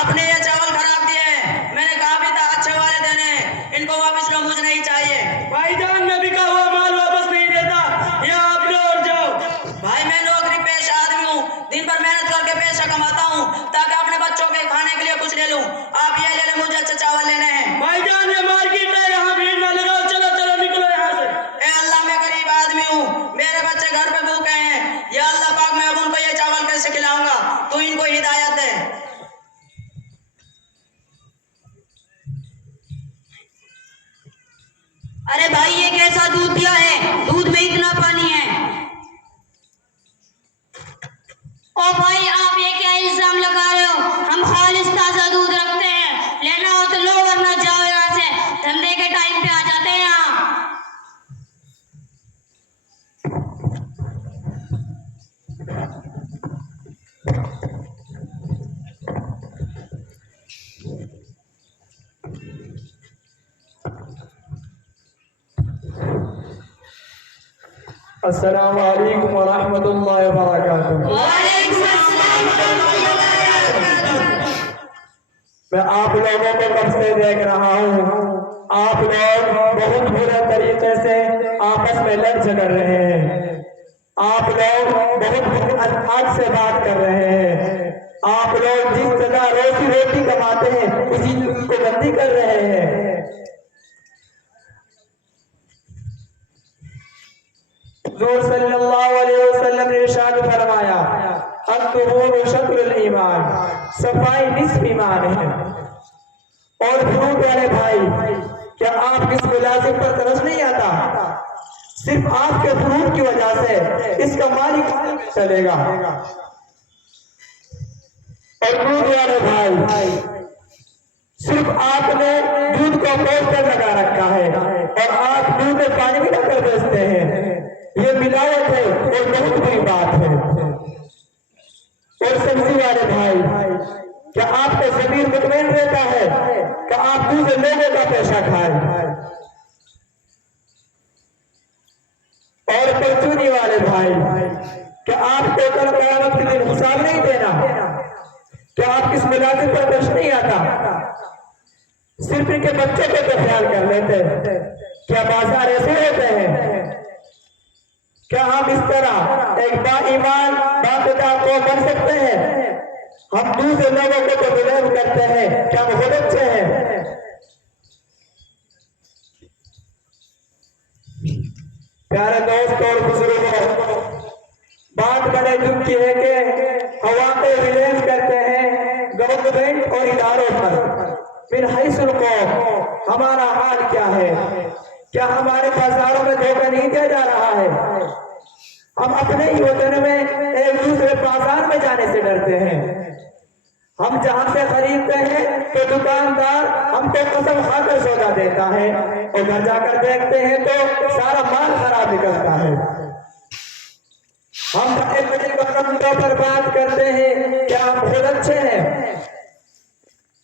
आपने ये चावल खराब दिए हैं। मैंने कहा भी था अच्छे वाले देने हैं, इनको वापस लो, मुझे नहीं चाहिए। भाईजान मैं बिका हुआ माल वापस नहीं देता, यहाँ आप लौट जाओ। भाई मैं नौकरी पेशा आदमी हूँ, दिन भर मेहनत करके पैसा कमाता हूँ ताकि अपने बच्चों के खाने के लिए कुछ ले लूँ। आप ये ले ले, मुझे अच्छे चावल लेने हैं। भाईजान ये मार्केट है, यहाँ भीड़ ना लगाओ, चलो चलो निकलो यहाँ से। ए अल्लाह, मैं गरीब आदमी हूँ, मेरे बच्चे घर पे भूखे हैं। या अल्लाह पाक, मैं अब उनको ये चावल कैसे खिलाऊंगा? तू इनको हिदायत दे। अरे भाई ये कैसा दूध दिया है, दूध में इतना पानी है। ओ भाई आप ये क्या इल्जाम लगा रहे हो? हम खालिस ताजा दूध रखते हैं, लेना हो तो लो वरना जाओ यहाँ से। धंधे के टाइम पे आ जाते हैं यहाँ। अस्सलामु अलैकुम व रहमतुल्लाहि व बरकातुहू। मैं आप लोगों को कब से देख रहा हूँ, आप लोग बहुत बुरे तरीके से आपस में लड़ झगड़ रहे हैं। आप लोग बहुत बुरे अंदाज से बात कर रहे हैं। आप लोग जिस जगह रोटी रोटी कमाते हैं उसी को गंदी कर रहे हैं। हुज़ूर सल्लल्लाहु अलैहि वसल्लम ने इरशाद फरमाया, अत-तुहूर शत्रुल ईमान, सफाई निस्फ ईमान है। और फ्रूट वाले भाई, क्या आप इस मुलाजिम पर तरस नहीं आता? सिर्फ आपके फ्रूट की वजह से इसका मालिक चलेगा। और दूध वाले भाई, सिर्फ आपने दूध को पोस्टर लगा रखा है और आप दूध में पानी मिलाकर बेचते हैं। ये मिलावट है और बहुत बुरी बात है। और सब्जी वाले भाई, क्या आपको ज़मीर मुतमईन रहता है कि आप दूसरे लोगों का पैसा खाएं? और परचूनी वाले भाई, क्या आपको कल क़यामत के दिन हिसाब नहीं देना? क्या आप किस मुलाजिम पर तरस नहीं आता? सिर्फ इनके बच्चों को तो ख्याल कर लेते हैं। क्या बाजार ऐसे होते हैं? क्या हम इस तरह एक बाईमान बापिता को कर सकते हैं? हम दूसरे लोगों को तो विरोध करते हैं, क्या हम खुद अच्छे हैं? प्यारे दोस्तों और बुजुर्गों, बात बड़े दुख की है कि हवा पे रिलीज करते हैं गवर्नमेंट और इदारों पर। फिर हैसुल को हमारा हाल क्या है? क्या हमारे बाजारों में धोखा नहीं दिया जा रहा है? हम अपने ही वतन में एक दूसरे बाजार में जाने से डरते हैं। हम जहां से खरीदते हैं तो दुकानदार हमको कसम खाकर सौदा देता है और घर जाकर देखते हैं तो सारा माल खराब निकलता है। हम बड़े बड़े मुद्दों पर बात करते हैं, क्या हम खुद अच्छे हैं?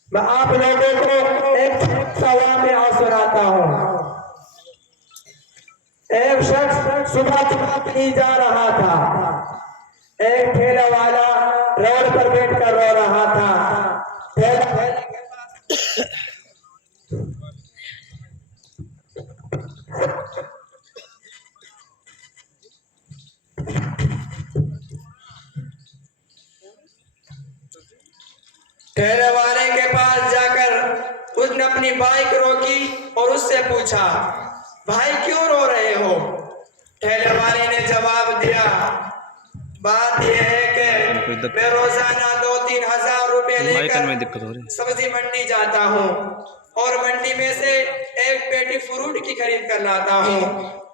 मैं आप लोगों को एक सवाल में सुनाता हूँ। एक शख्स सुबह कहीं जा रहा था। एक ठेला वाला रोड पर बैठकर रो रहा था। ठेले के पास ठेले वाले के पास जाकर उसने अपनी बाइक रोकी और उससे पूछा, भाई क्यों रो रहे हो? ठेले वाले ने जवाब दिया, बात यह है कि मैं रोजाना 2-3 हजार रुपए लेकर सब्जी मंडी जाता हूँ और मंडी में से एक पेटी फ्रूट की खरीद कर लाता हूँ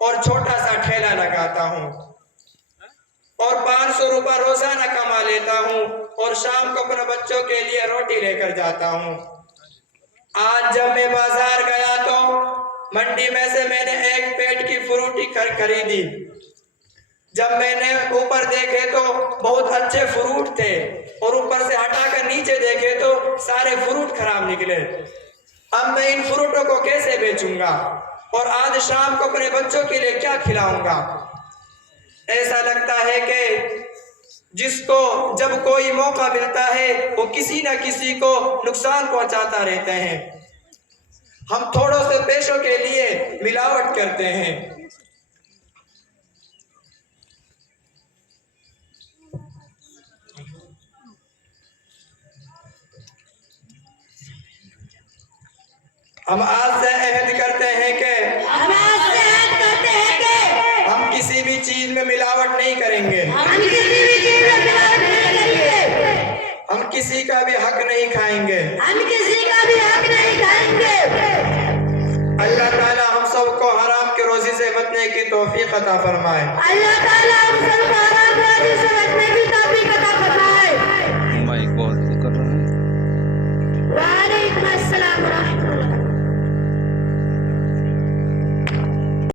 और छोटा सा ठेला लगाता हूँ और 500 रुपये रोजाना कमा लेता हूँ और शाम को अपने बच्चों के लिए रोटी लेकर जाता हूँ। आज जब मैं बाजार गया तो मंडी में से मैंने एक पेट की फ्रूटी खरीदी। जब मैंने ऊपर देखे तो बहुत अच्छे फ्रूट थे और ऊपर से हटाकर नीचे देखे तो सारे फ्रूट खराब निकले। अब मैं इन फ्रूटों को कैसे बेचूंगा और आज शाम को अपने बच्चों के लिए क्या खिलाऊंगा? ऐसा लगता है कि जिसको जब कोई मौका मिलता है वो किसी न किसी को नुकसान पहुंचाता रहता है। हम थोड़ों से पैसों के लिए मिलावट करते हैं। हम आज से अहद करते हैं कि हम किसी भी चीज में मिलावट नहीं करेंगे। हम किसी का भी हक नहीं खाएंगे। अल्लाह ताला हम सबको हराम के रोजी से बचने की तौफीक अता फरमाए।